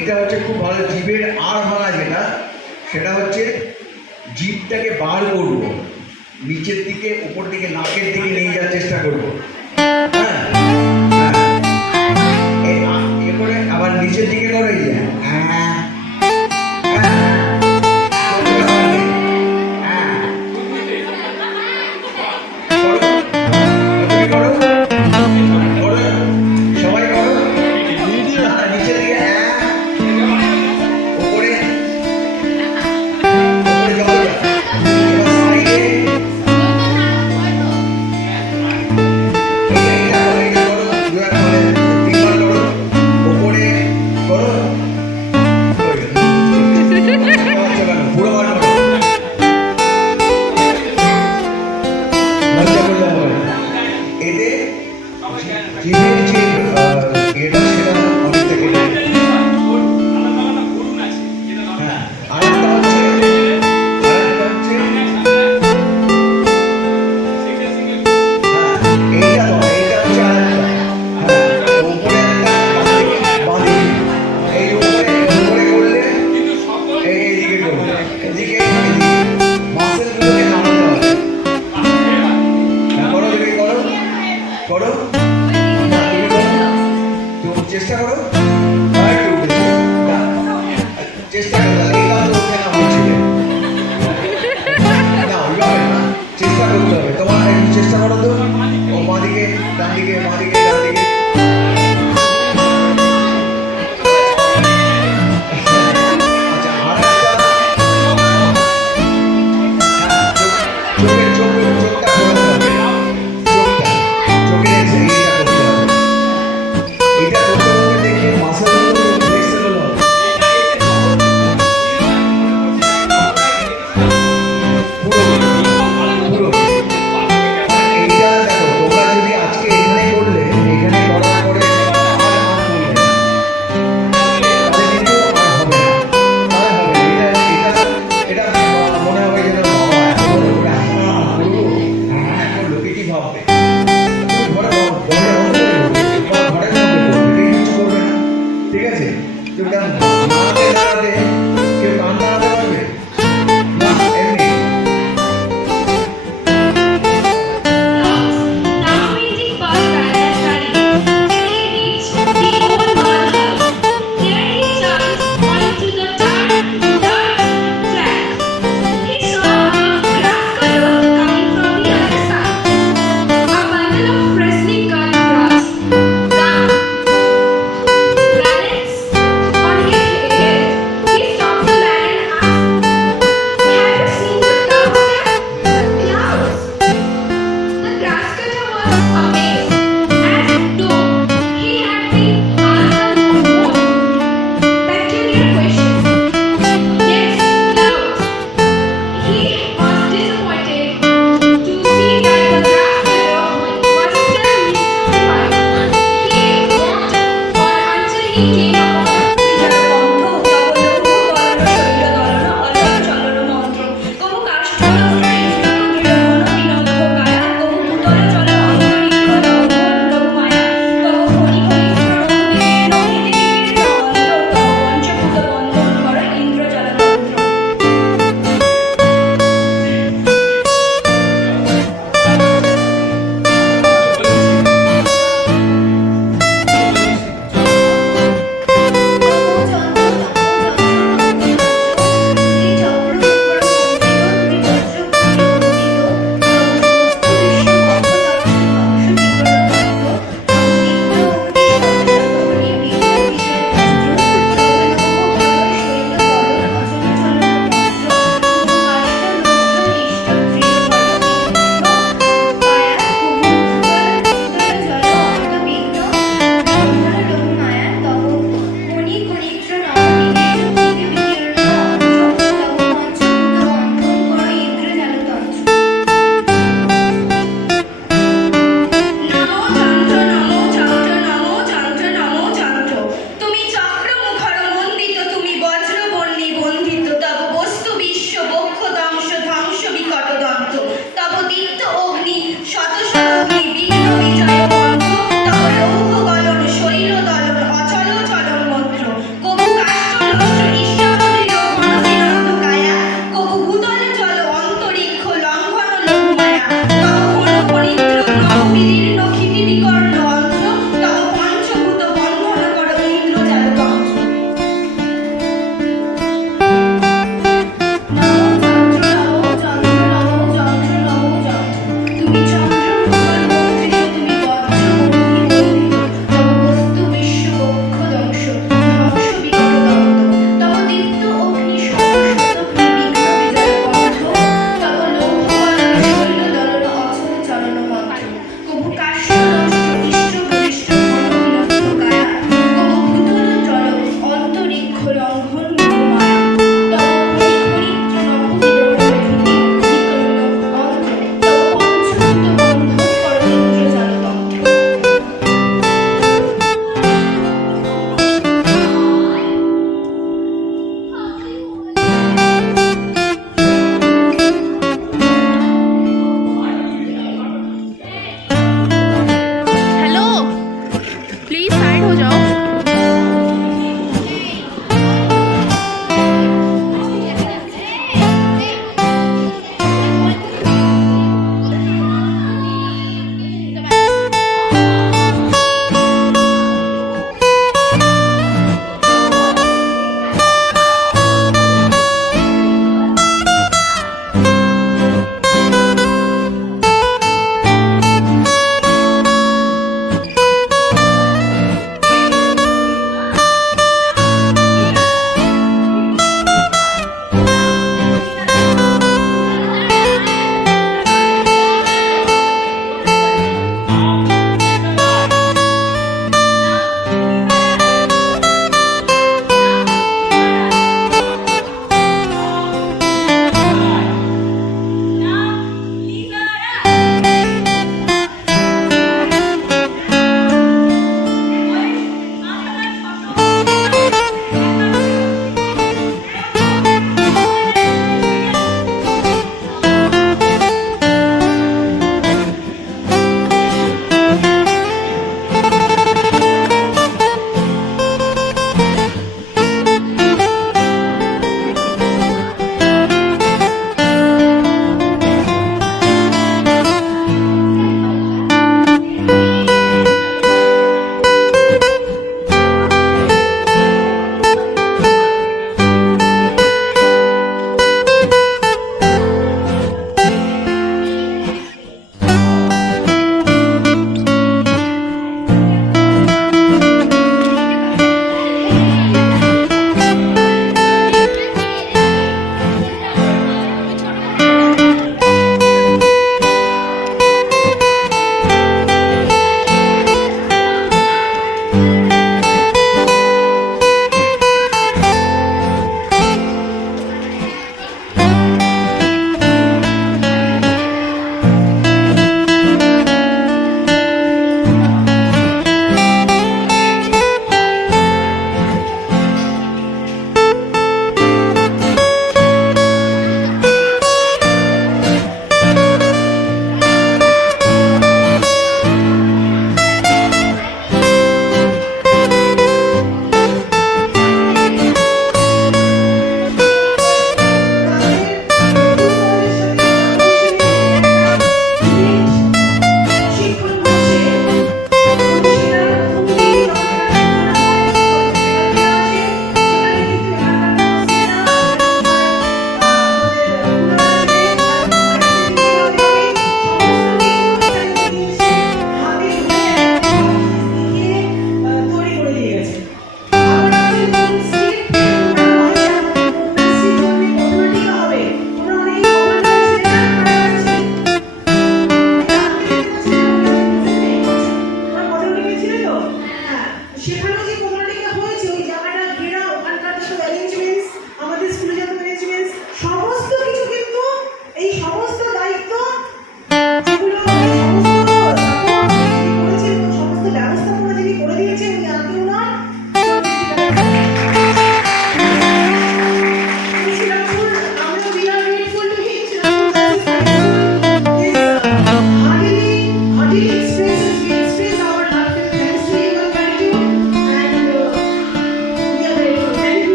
এইটা হচ্ছে খুব ভালো জিভের আর ভাঙা যেটা, সেটা হচ্ছে জিভটাকে বার করবো, নিচের দিকে উপর দিকে নাকের দিকে নিয়ে যাওয়ার চেষ্টা করবো। হ্যাঁ হ্যাঁ, এরপরে আবার নিচের দিকে করো, এই যে চেষ্টা করো, চেষ্টা করো, চেষ্টা করতে হবে তোমার, চেষ্টা করো তো। ও বাঁদিকে ডান দিকে, বাঁদিকে ডান দিকে, ঠিক আছে? কেউ দাঁড়াতে দাঁড়াতে কেউ কান দাঁড়াতে পারবে না, এমনি He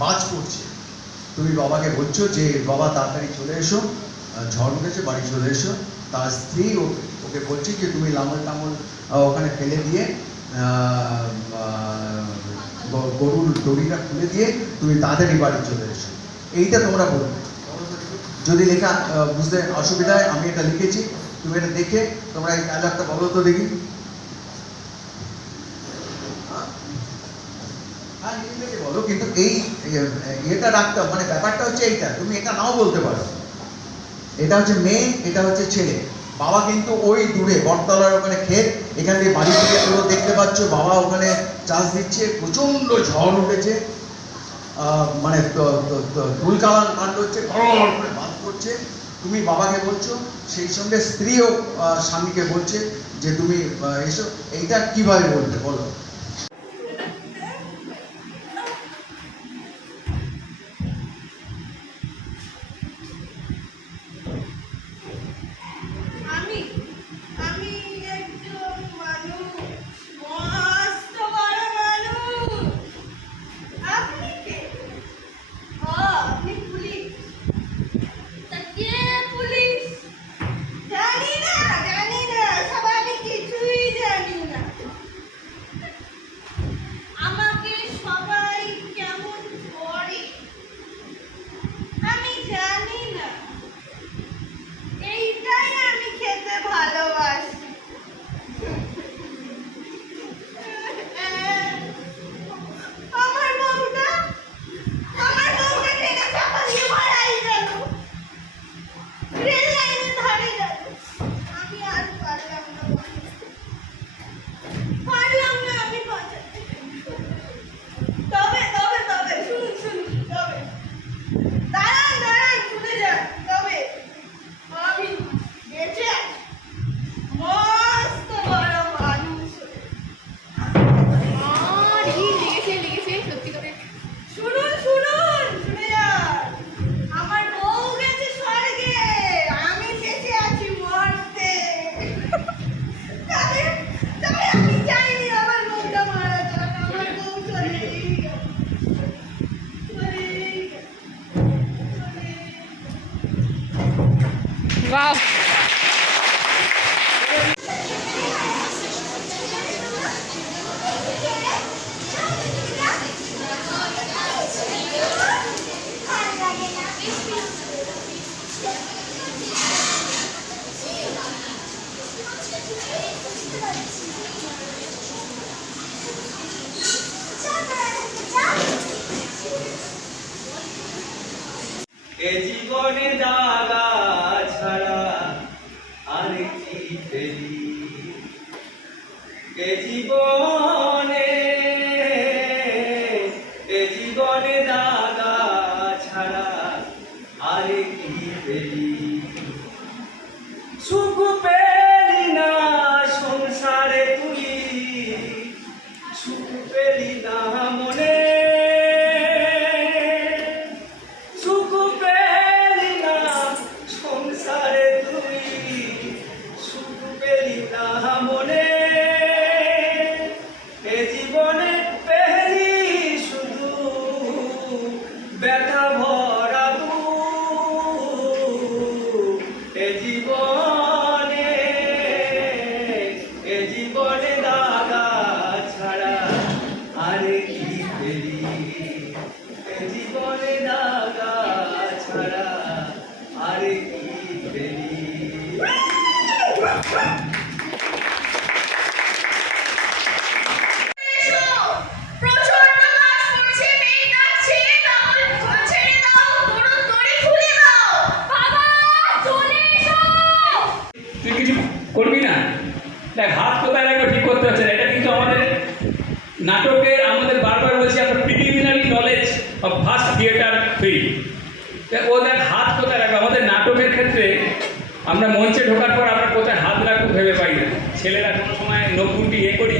বাজ পড়ছে, তুমি বাবাকে বলছো যে বাবা তাড়াতাড়ি চলে এসো, ঝড় উঠেছে, বাড়ি চলে এসো। তার স্ত্রী ওকে বলছে যে তুমি লাঙল টাঙল ওখানে ফেলে দিয়ে গরুর দড়িটা খুলে দিয়ে তুমি তাড়াতাড়ি বাড়ি চলে এসো, এইটা তোমরা বলবে। যদি লেখা বুঝতে অসুবিধা হয়, আমি এটা লিখেছি, তুমি এটা দেখে তোমরা এই ডায়লগটা বলো তো দেখি। হ্যাঁ নিজে বলো, কিন্তু এই এটা রাখতে মানে ব্যাপারটা হচ্ছে এইটা, তুমি এটা নাও বলতে পারো। এটা হচ্ছে মেয়ে, এটা হচ্ছে ছেলে। বাবা কিন্তু ওই দূরে বটতলার ওখানে ক্ষেত, এখান থেকে বাড়ি থেকে পুরো দেখতে পাচ্ছ বাবা ওখানে চাষ দিচ্ছে, প্রচণ্ড ঝড় উঠেছে, মানে তুলকালান কাণ্ড হচ্ছে, গড় করে বাদ করছে। তুমি বাবাকে বলছো, সেই সঙ্গে স্ত্রীও স্বামীকে বলছে যে তুমি এসো। এইটা কিভাবে বলতে বলো? Wow. এ জীবনে দাগা ছাড়া আর কি পেলি, এ জীবনে দাগা ছাড়া আর কি পেলি, সুখ পেলি না সংসারে তুই, সুখ পেলি না মনে, ব্যথা ভরা এ জীবনে দাগা ছাড়া আরে কি পেলি, এ জীবনে দাগা ছাড়া আরে কি পেলি। তুই কিছু করবি না, দেখ হাত কোথায় রাখবে ঠিক করতে হচ্ছে না। এটা কিন্তু আমাদের নাটকের, আমাদের বারবার বলছি আমরা preliminary knowledge of first theatre film. ও দেখ হাত কোথায় রাখবে। আমাদের নাটকের ক্ষেত্রে আমরা মঞ্চে ঢোকার পর আমরা কোথায় হাত রাখবো ভেবে পাই না। ছেলেরা কোনো সময় নখুনটি করি,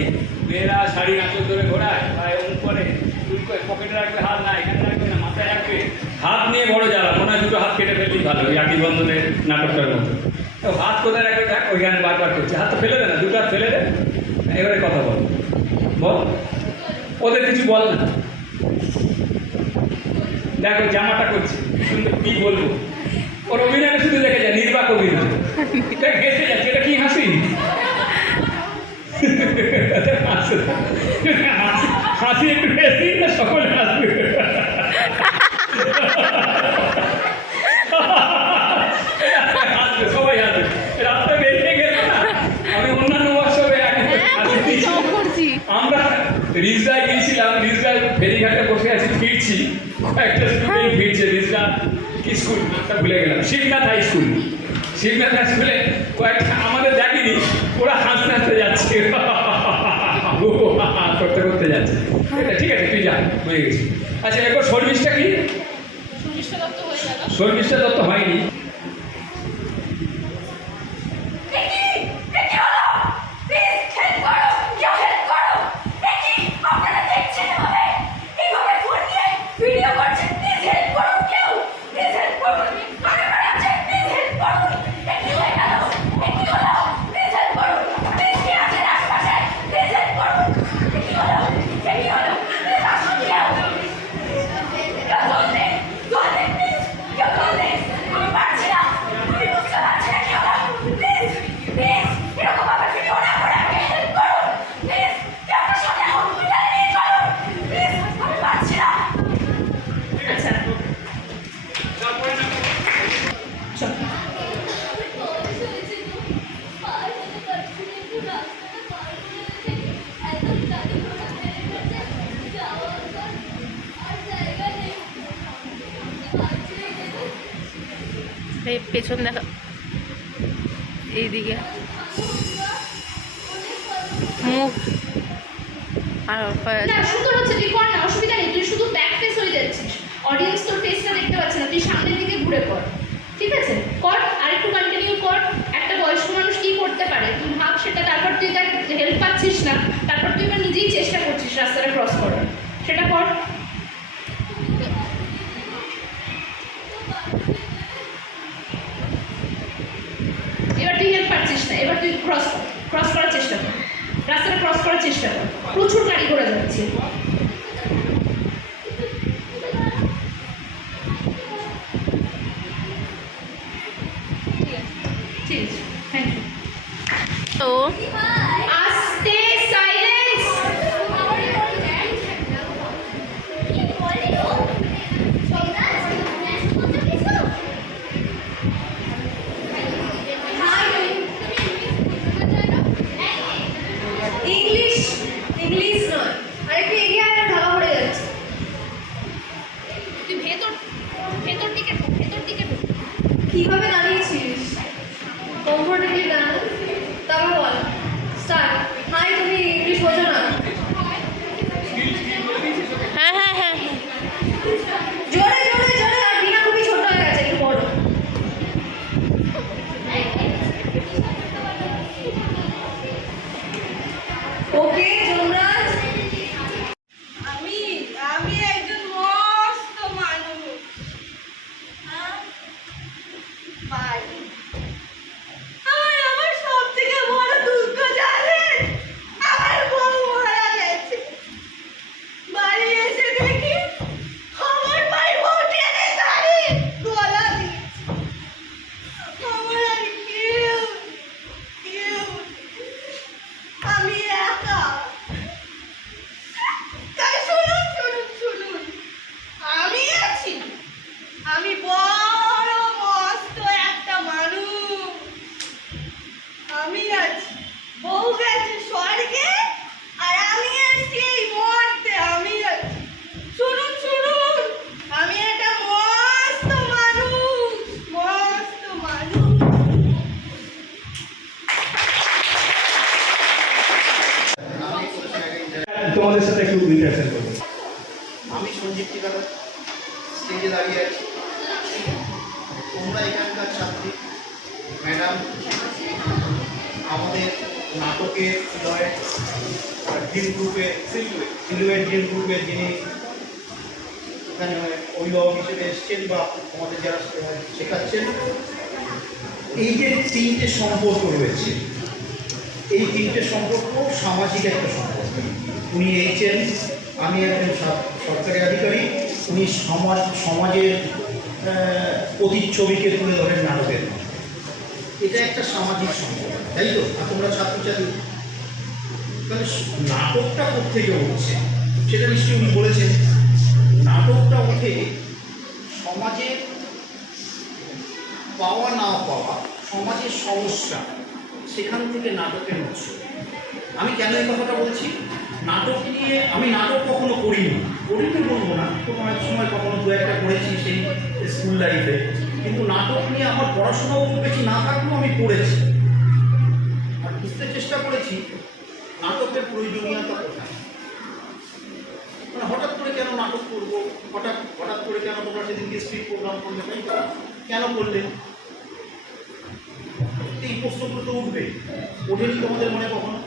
মেয়েরা শাড়ি আঁচল ধরে ঘোরায় বা এমন করে, পকেটে রাখবে হাত, না এখানে রাখবে না মাথায় রাখবে। হাত নিয়ে বড় জ্বালা, মনে হয় দুটো হাত কেটে ফেললেই ভালো, ওই আটি বন্ধনের নাটকটার মতো। তো হাত কোথায় রাখবে দেখ, ওইখানে বারবার করছে, হাত তো ফেলে দে না, দুটো হাত ফেলে দে। এবারে কথা বল, ওদের কিছু বল না। দেখো জামাটা করছে সুন্দর, কি বলবো, ওর অভিনয়টা শুধু দেখে যায়, নির্বাক অভিনয়। এটা হেসে যাচ্ছে, এটা কি হাসি? হাসি একটু বেশি না, সকলে হাসবে। সবাই হাসবে, রাস্তা বেরিয়ে গেলে না, আমি অন্যান্য বছরে আমরা রিজদায় গিয়েছিলাম, রিজদায় ফেরিঘাটে বসে আছি, ফিরছি, কয়েকটা স্টুডেন্ট ফিরছে, রিজদা কি স্কুল নামটা ভুলে গেলাম, Shibnath high school, Shibnath high স্কুলে কয়েকটা আমাদের দেখেনি, ওরা হাসতে হাসতে যাচ্ছে, করতে করতে যাচ্ছে। এটা ঠিক আছে, তুই যা, হয়ে গেছি। আচ্ছা এরপর সর্ভিসটা কি? সর্ভিসটা দত্ত হয়নি। এই পেছন দেখা, এইদিকে মুখ আর না সুন্দর হচ্ছে, তুই কর না, অসুবিধা নেই, তুই শুধু ব্যাক ফেস হয়ে যাচ্ছিস, অডিয়েন্স তোর ফেসটা দেখতে পাচ্ছে না, তুই সামনের দিকে ঘুরে কর, ঠিক আছে? কর, আরেকটু কন্টিনিউ কর। একটা বয়স্ক মানুষ কি করতে পারে তুই ভাব সেটা, তারপর তুই তার হেল্প পাচ্ছিস না, তারপর তুই এবার নিজেই চেষ্টা করছিস রাস্তাটা ক্রস করার, সেটা কর। এবার তুই হেল্প পাচ্ছিস না, এবার তুই ক্রস করার চেষ্টা কর, রাস্তাটা ক্রস করার চেষ্টা কর, প্রচুর গাড়ি ঘোড়া যাচ্ছে। ঠিক আছে, থ্যাংক ইউ। তো আস্তে, সাইলেন্স। ইংলিশ নয়, আরেকটু এগিয়ে আয়, ঢাকা পড়ে যাচ্ছে। তুই ভেতর দিকে ঢুক। কিভাবে দাঁড়িয়েছিস? কমফোর্টেবলি দাঁড়ানো, তারপর বল স্টার্ট। হাই, তুমি ইংলিশ বোঝো না? হ্যাঁ হ্যাঁ হ্যাঁ, জোরে জোরে জোরে, আর বিনা খুবই ছোট হয়ে গেছে, একটু বড়। ওকে যমরাজ। আমি একজন মস্ত মানুষ। ভাই, আমার সব থেকে বড় দুঃখ জানেন, আমার বউ মারা গেছে। বাড়ি এসে দেখি আমার ভাই বউ টেনে গাড়ি গলা দিচ্ছে। আমার আর কেউ আমি একা। তাই শুনুন, আমি আছি, আমি বড় মস্ত একটা মানুষ, আমি আছি। বউ গেছে স্বর্গে, আর আমি আছি এই মর্তে, আমি আছি। শুনুন, আমি একটা মস্ত মানুষ। তোমাদের সাথে একটু ইন্টারেকশন করবো। আমি সঞ্জীব ঠিকাদার স্টেজে দাঁড়িয়ে আছি। তোমরা এখানকার ছাত্রী ম্যাডাম, আমাদের নাটকের ড্রিম গ্রুপের সিলুয়েট ড্রিম গ্রুপের যিনি এখানে অভিভাবক হিসেবে এসছেন বা আমাদের যারা শেখাচ্ছেন, এই যে তিনটে সম্পর্ক রয়েছে, এই তিনটে সম্পর্ক সামাজিক একটা সম্পর্ক। উনি এইছেন, আমি একজন সরকারি আধিকারিক, উনি সমাজের প্রতিচ্ছবিকে তুলে ধরেন নাটকের। এটা একটা সামাজিক সম্পদ, তাই তো? আর তোমরা ছাত্রছাত্রী, তাহলে নাটকটা কোত্থেকে উঠছে সেটা নিশ্চয়ই উনি বলেছেন। নাটকটা ওঠে সমাজের পাওয়া না পাওয়া, সমাজের সমস্যা, সেখান থেকে নাটকের উৎস। আমি কেন এই কথাটা বলছি? নাটক নিয়ে আমি নাটক কখনো করিনি বলবো না, কোনো এক সময় কখনো দু একটা করেছি সেই স্কুল লাইফে, কিন্তু নাটক নিয়ে আমার পড়াশোনাও খুব বেশি না থাকলেও আমি পড়েছি আর বুঝতে চেষ্টা করেছি নাটকের প্রয়োজনীয়তা কোথায়। মানে হঠাৎ করে কেন নাটক করবো, হঠাৎ করে কেন তোমরা সেদিনকে স্ট্রিট প্রোগ্রাম করলে, তাই কেন করলে? এই প্রশ্নগুলো তো উঠবে, ওঠেনি তোমাদের মনে কখনো?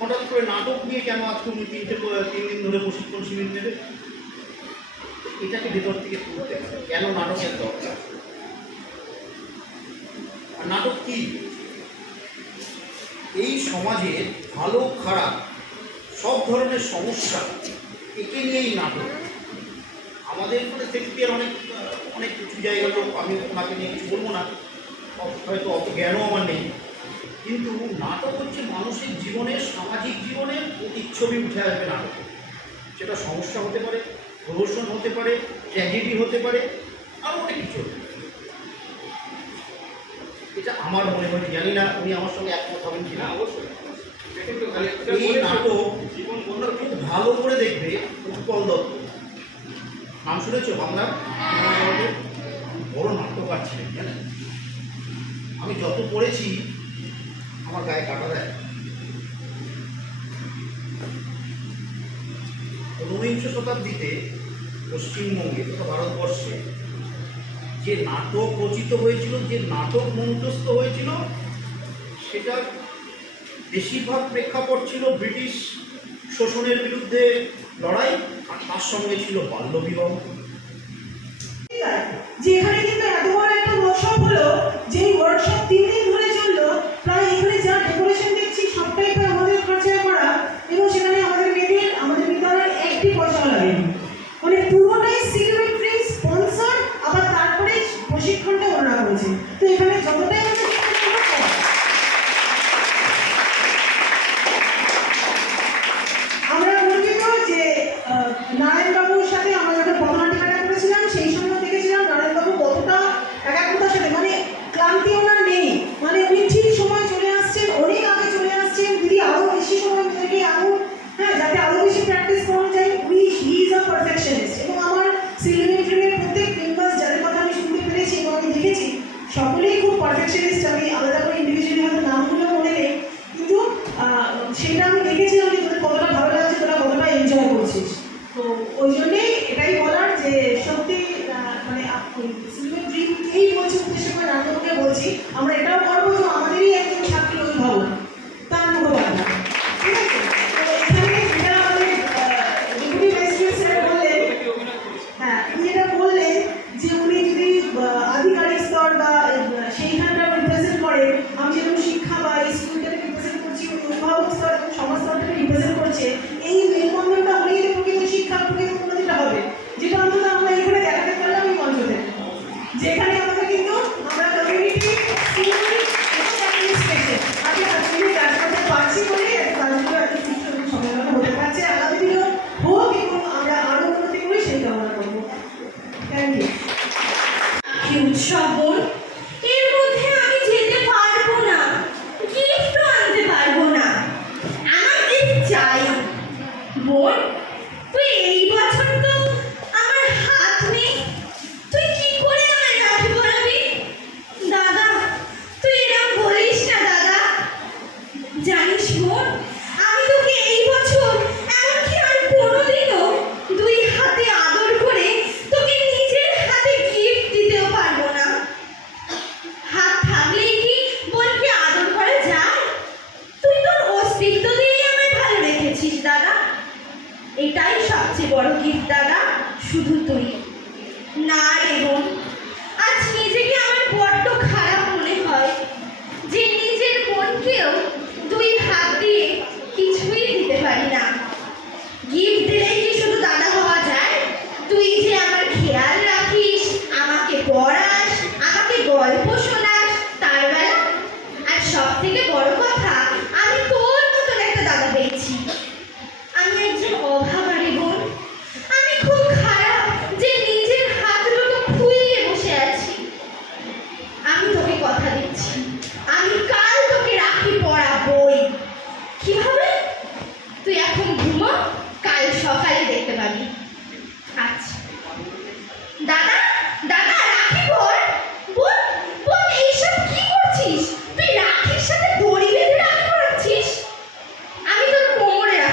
হঠাৎ করে নাটক নিয়ে কেন আজকে উনি 3 দিন ধরে প্রশিক্ষণ শিবির নেবে? এটাকে ভেতর থেকে তুলতে হবে, কেন নাটকের দরকার, আর নাটক কি? এই সমাজের ভালো খারাপ সব ধরনের সমস্যা একে নিয়েই নাটক। আমাদের মানে শেক্সপিয়ার অনেক কিছু জায়গায়, আমি ওনাকে নিয়ে কিছু বলবো না, হয়তো অত জ্ঞানও আমার নেই, কিন্তু নাটক হচ্ছে মানুষের জীবনের, সামাজিক জীবনের প্রতিচ্ছবি উঠে আসবে নাটকে। সেটা সমস্যা হতে পারে, প্রহসন হতে পারে, ট্র্যাজেডি হতে পারে, আরও অনেক কিছু হতে পারে। এটা আমার মনে হয়, জানি না উনি আমার সঙ্গে একমত হবেন কিনা। অবশ্যই এই নাটক খুব ভালো করে দেখবে উৎপল দত্ত, নাম শুনেছ? বাংলার বড় নাট্যকার ছিলেন, জানেন? আমি যত পড়েছি আমার গায়ে কাটা দেয়। 19শ শতাব্দীতে পশ্চিমবঙ্গে তথা ভারতবর্ষে যে নাটক রচিত হয়েছিল, যে নাটক মঞ্চস্থ হয়েছিল, সেটার বেশিরভাগ প্রেক্ষাপট ছিল ব্রিটিশ শোষণের বিরুদ্ধে লড়াই, আর তার সঙ্গে ছিল বাল্যবিবাহ। যেখানে কিন্তু এত বড় একটা ওয়ার্কশপ হলো, যেই ওয়ার্কশপ 3 দিন ধরে চললো, প্রায় এখানে যা ডেকোরেশন দেখছি সবটাই প্রায় আমাদের খরচায় করা, এবং সেখানে আমাদের মেয়েদের, আমাদের বিদ্যালয়ের একটি পয়সা লাগেনি, মানে পুরোটাই সিলিব্রিটি স্পন্সর, আবার তারপরে প্রশিক্ষণটা ওনারা করেছে। তো এখানে যতটাই আমরা গর্বিত যে নারায়ণবাবুর সাথে আমরা যখন পথনাটিকাটা করেছিলাম সেই সময় দেখেছিলাম নারায়ণবাবু কতটা একাগ্রতার সাথে, মানে ক্লান্তি ওনার নেই, মানে উনি ঠিক সময় চলে আসছেন, অনেক আগে চলে আসছেন, দিদি আরও বেশি সময় থেকে আরও, হ্যাঁ, যাতে আরও বেশি প্র্যাকটিস করা যায়। উনি হি ইজ আ পারফেকশনিস্ট, এবং আমার সিলিব্রিটির প্রত্যেক মেম্বার্স যাদের কথা আমি শুনতে পেরেছি এবং আমি দেখেছি সকলেই খুব পারফেকশনিস্ট। আমি আলাদা করে ইন্ডিভিজুয়ালি হয়তো নামগুলো মনে নেই, কিন্তু সেটা আমি দেখেছিলাম যে তোদের কতটা ভালো লাগছে, তোরা কতটা এনজয় করছিস। তো ওই জন্যেই এটাই বলার যে সত্যি মানে সিনেমার ড্রিমকেই বলছি, উদ্দেশ্য করে নাটককে বলছি, আমরা এটাও করবো যে আমাদেরই একজন ছাত্রী অভিভাবক তার মুখপাত্র, ঠিক আছে? তো এখানে যেটা আমাদের ডেপুটি ম্যাজিস্ট্রেট স্যার বললেন, হ্যাঁ, উনি এটা বললেন যে উনি যদি আধিকারিক স্তর বা সেইখানটা রিপ্রেজেন্ট করে, আমি যেরকম শিক্ষা বা এই স্কুলটাকে রিপ্রেজেন্ট করছি, অভিভাবক স্তর এবং সমাজ স্তরটাকে রিপ্রেজেন্ট করছে, এই মেলবন্ধনটা হলেই প্রকৃত শিক্ষা, প্রকৃত উন্নতিটা হবে, যেটা অন্তত আমরা এখানে দেখাতে পারলাম এই মঞ্চ থেকে, যেখানে আমাদের কিন্তু আমরা কমিউনিটি পারছি বলে কাজগুলো এত সুস্থ সম্মেলন হতে পারছে, আগামী দিনেও হোক এবং আমরা আরও উন্নতি করি সেই কামনা করবো। Thank you. উৎসব এর মধ্যে আমি যেতে পারবো না, গিফটও আনতে পারবো না, আমার গিফট চাই। বোন, তুই এই বছর তো আমার হাত নেই, তুই কি করে আমার রাখি পরাবি? দাদা, তুই এরকম বলিস না দাদা। জানিস বোন, আমি তোকে এই বছর এমনকি আর কোনোদিনও 2 হাতে আদর করে তোকে নিজের হাতে গিফট দিতেও পারবো না। হাত থাকলেই কি বোনকে আদর করা যায়? তুই তোর অস্তিত্ব দিয়েই আমায় ভালো রেখেছিস দাদা, এটাই সবচেয়ে বড় গিফট দাদা, শুধু তুই। না রে বোন, আজ নিজেকে আমার বড্ড খারাপ মনে হয় যে নিজের বোনকেও 2 হাত দিয়ে কিছুই দিতে পারি না। গিফট দিলেই কি শুধু দাদা হওয়া যায়?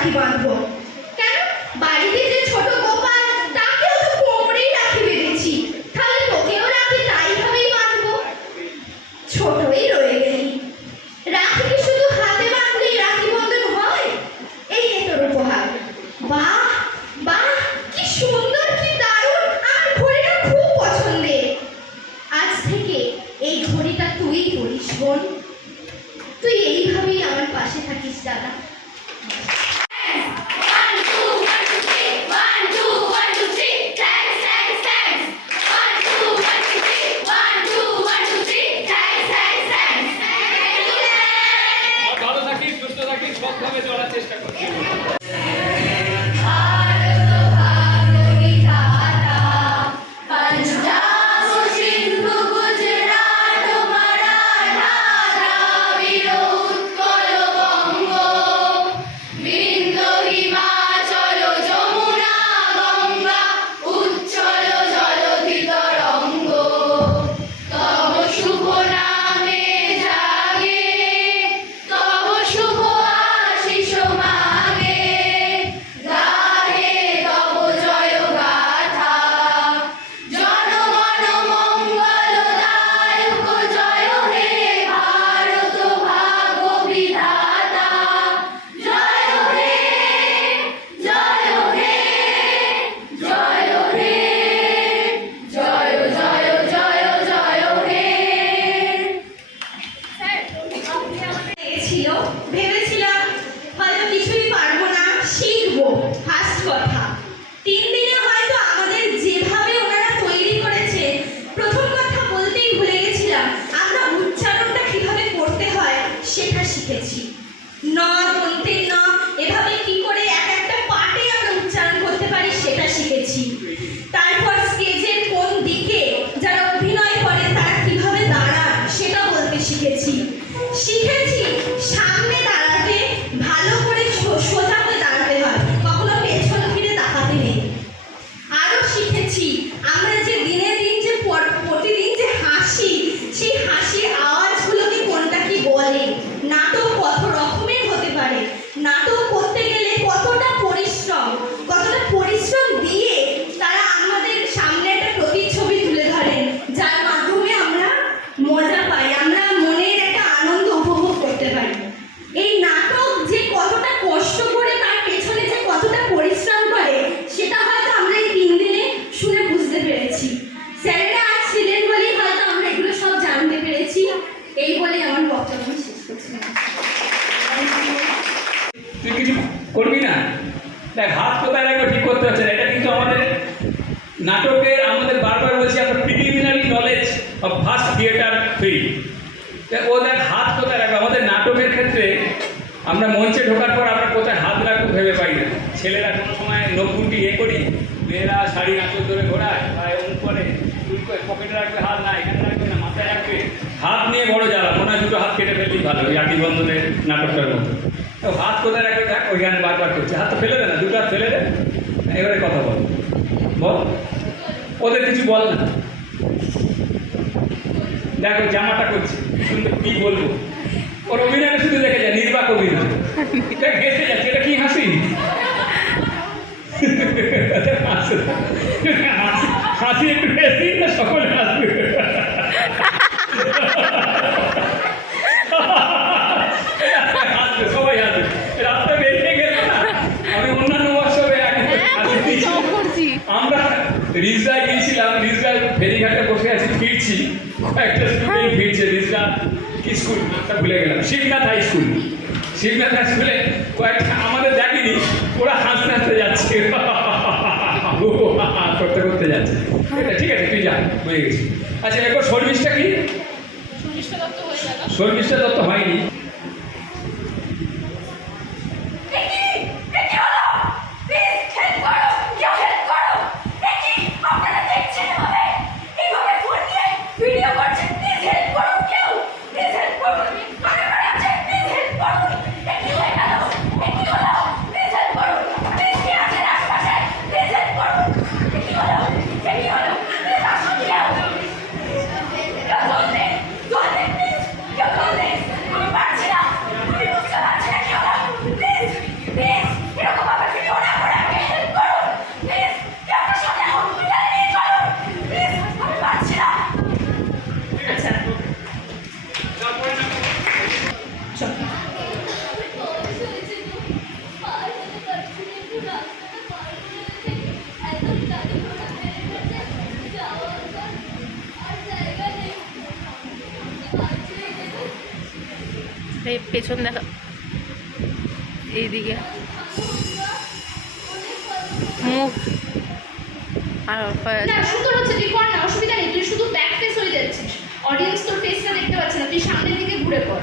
রাখি বাঁধবো। কেন? বাড়িতে যে ছোট গোপাল তাকেও তো কোমরেই রাখি বেঁধেছি, তাহলে তোকেও রাখি তাই ভাবেই বাঁধবো। ছোটই রয়ে গেলি। রাখি কি শুধু হাতে বাঁধলেই রাখি বন্ধন হয়? এই নে তোর উপহার। বাহ বাহ, কি সুন্দর, কি দারুণ, আমার ঘড়িটা খুব পছন্দের। আজ থেকে এই ঘড়িটা তুই পরিস বোন। তুই এইভাবেই আমার পাশে থাকিস দাদা। ভালো থাকিস, সুস্থ থাকিস, সবভাবে চলার চেষ্টা কর। ছিল, ভেবেছিলাম হয়তো কিছুই পারবো না, শিখবো ফার্স্ট কথা। 3 দিনে হয়তো আমাদের যেভাবে ওনারা তৈরি করেছে, প্রথম কথা বলতেই ভুলে গেছিলাম, আমরা উচ্চারণটা কিভাবে করতে হয় সেটা শিখেছি। ন দন্তে ন, এভাবে কি করে এক একটা পাটে আমরা উচ্চারণ করতে পারি সেটা শিখেছি। তারপর স্টেজের কোন দিকে যারা অভিনয় করে তারা কিভাবে দাঁড়ান সেটা বলতে শিখেছি। শিখেছি সামনে দাঁড়াতে ভালো করে সোজা হয়ে দাঁড়াতে হয়, কখনো পেছন ফিরে তাকাতে নেই। আরও শিখেছি আমরা যে দিনে দিন যে প্রতিদিন যে হাসি, সেই হাসির আওয়াজগুলোকে কোনটা কি বলে, নাটক কত রকমের হতে পারে, নাটক করতে গেলে কতটা পরিশ্রম দিয়ে তারা আমাদের সামনে একটা প্রতিচ্ছবি তুলে ধরেন, যার মাধ্যমে আমরা মজা পাই, আমরা মনের একটা আনন্দ উপভোগ করতে পারি। এই নাটক যে কতটা কষ্ট করে, তার পেছনে যে কতটা পরিশ্রম করে, সেটা হয়তো আমরা এই 3 দিনে শুনে বুঝতে পেরেছি। স্যারেরা আজ ছিলেন বলেই হয়তো আমরা এগুলো সব জানতে পেরেছি। এই বলে আমার বক্তব্য শেষ করছি। তুই কিছু করবি না? দেখ, হাত কোথায় রাখবে ঠিক করতে হচ্ছে না। এটা কিন্তু আমাদের নাটকের, আমাদের বারবার বলছি, আমরা preliminary knowledge of first theatre film. ও দেখ হাত কোথায় রাখবে। আমাদের নাটকের ক্ষেত্রে আমরা মঞ্চে ঢোকার পর আমরা কোথায় হাত রাখবো ভেবে পাই না। ছেলেরা কোনো সময় নখগুন্টি করি, মেয়েরা শাড়ি আঁচল ধরে ঘোরায় বা এমন করে, চুল করে পকেটে রাখবে হাত, না এখানে রাখবে না মাথায় রাখবে। হাত নিয়ে বড় জ্বালা, মনে হয় 2টো হাত কেটে ফেললেই ভালো, ওই আটি বন্ধনের নাটকটার মতো। তো হাত কোথায় রাখবে দেখ, ওইখানে বারবার করছে, হাত তো ফেলে দে না, 2টো হাত ফেলে দে। এবারে কথা বল, ওদের কিছু বল না। দেখো জামাটা করছে, শুনতে কি বলবো। ওর অভিনয়টা শুধু দেখে যায়, নির্বাক অভিনয়। এটা ঘেসে যাচ্ছে, এটা কি হাসি? হাসি একটু বেশি না, সকলে হাসবে। সবাই হাসবে। রাস্তা বেরিয়ে গেল না, আমি অন্যান্য বছরে আমরা রিজদায় গিয়েছিলাম, রিজদায় ফেরিঘাটে বসে আছি, ফিরছি, কয়েকটা স্টুডেন্ট ফিরছে। রিজদা কি স্কুল নামটা ভুলে গেলাম, Shibnath high school. Shibnath high স্কুলে কয়েকটা আমাদের দেখিনি, ওরা হাসতে হাসতে যাচ্ছে, করতে করতে যাচ্ছে। ঠিক আছে, তুই যা, বুঝে গেছি। আচ্ছা, এরপর শর্মিষ্ঠা কি? শর্মিষ্ঠা দত্ত হয়নি। You're এই পেছন দেখা এইদিকে মুখ আর না সুন্দর হচ্ছে, তুই কর না, অসুবিধা নেই, তুই শুধু ব্যাক ফেস হয়ে যাচ্ছিস, অডিয়েন্স তোর ফেসটা দেখতে পাচ্ছে না, তুই সামনের দিকে ঘুরে কর,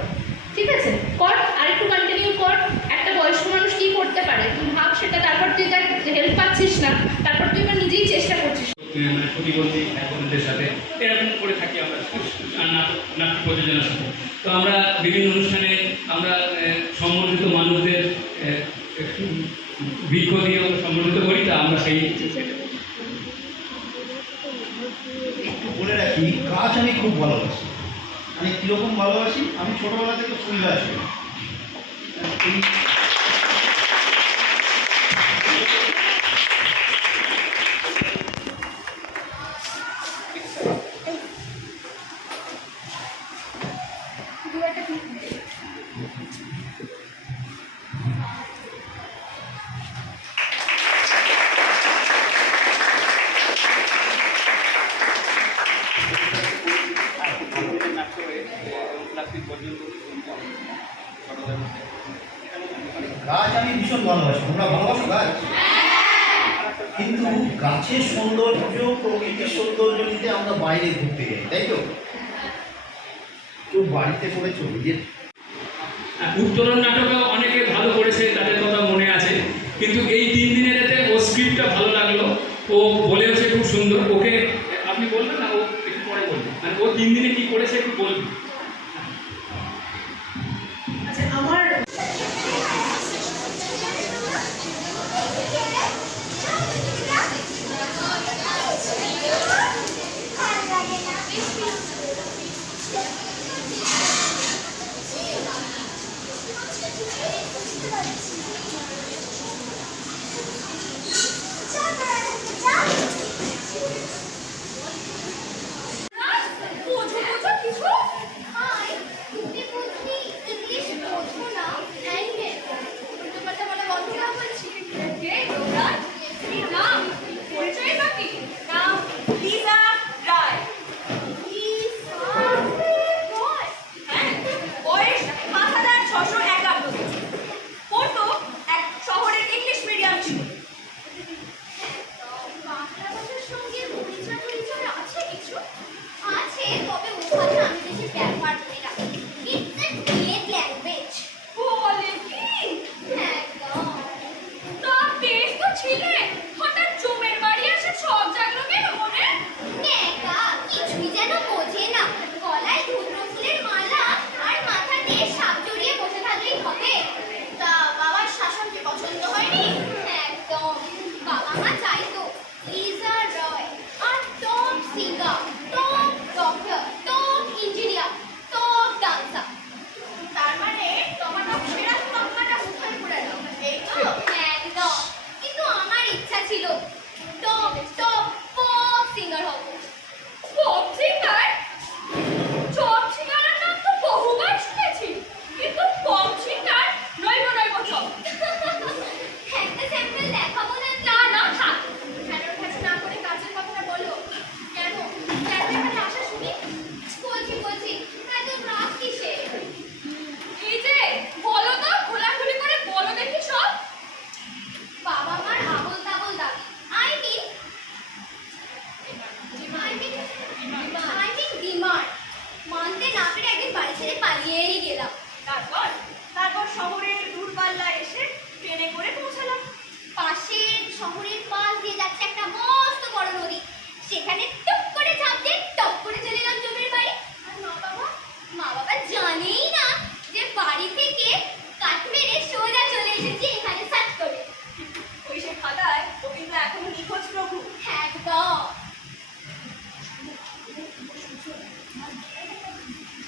ঠিক আছে? কর, আর একটু কন্টিনিউ কর। একটা বয়স্ক মানুষ কি করতে পারে তুই ভাব সেটা, তারপর তুই তার হেল্প পাচ্ছিস না, তারপর তুই এবার নিজেই চেষ্টা করছিস। মানে প্রতিবন্ধী ভাই সাথে এরকম করে থাকি আমরা নাটক প্রযোজনার সাথে। তো আমরা বিভিন্ন অনুষ্ঠানে আমরা সম্বর্ধিত মানুষদের বৃক্ষ দিয়ে আমরা সম্বর্ধিত করি, তা আমরা সেই একটু বলে রাখি, গাছ আমি খুব ভালোবাসি। আমি কীরকম ভালোবাসি, আমি ছোটোবেলা থেকে ফুল গাছ করি। এই গাছ আমি ভীষণ ভালোবাসি। তোমরা ভালোবাসো গাছ? কিন্তু গাছের সৌন্দর্য, প্রকৃতির সৌন্দর্য নিতে আমরা বাইরে ঘুরতে যাই, তাই তো? কেউ বাড়িতে করেছো নিজের? উত্তরণ নাটকেও অনেকে ভালো করেছে, তাদের কথা মনে আছে, কিন্তু এই 3 দিনের এতে ও স্ক্রিপ্টটা ভালো লাগলো, ও বলেওছে খুব সুন্দর। ওকে আপনি বলবেন না, ও একটু পরে বলবেন, মানে ও 3 দিনে কী করেছে একটু বলবেন। আচ্ছা আমার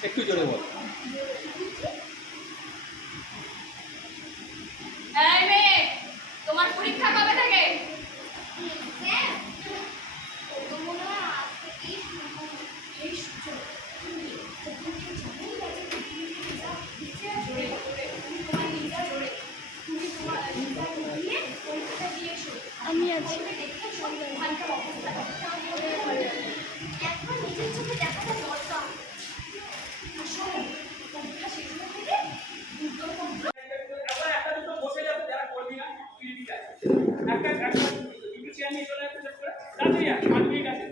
একটু জোরে বল। এই মেয়ে, তোমার পরীক্ষা কবে থেকে? আমি আছি। এখন নিজের চোখে দেখাটা দরকার। একটা দুটো চেয়ার নিয়ে চলে আসতে তাড়াতাড়ি আসো 5 মিনিট আছে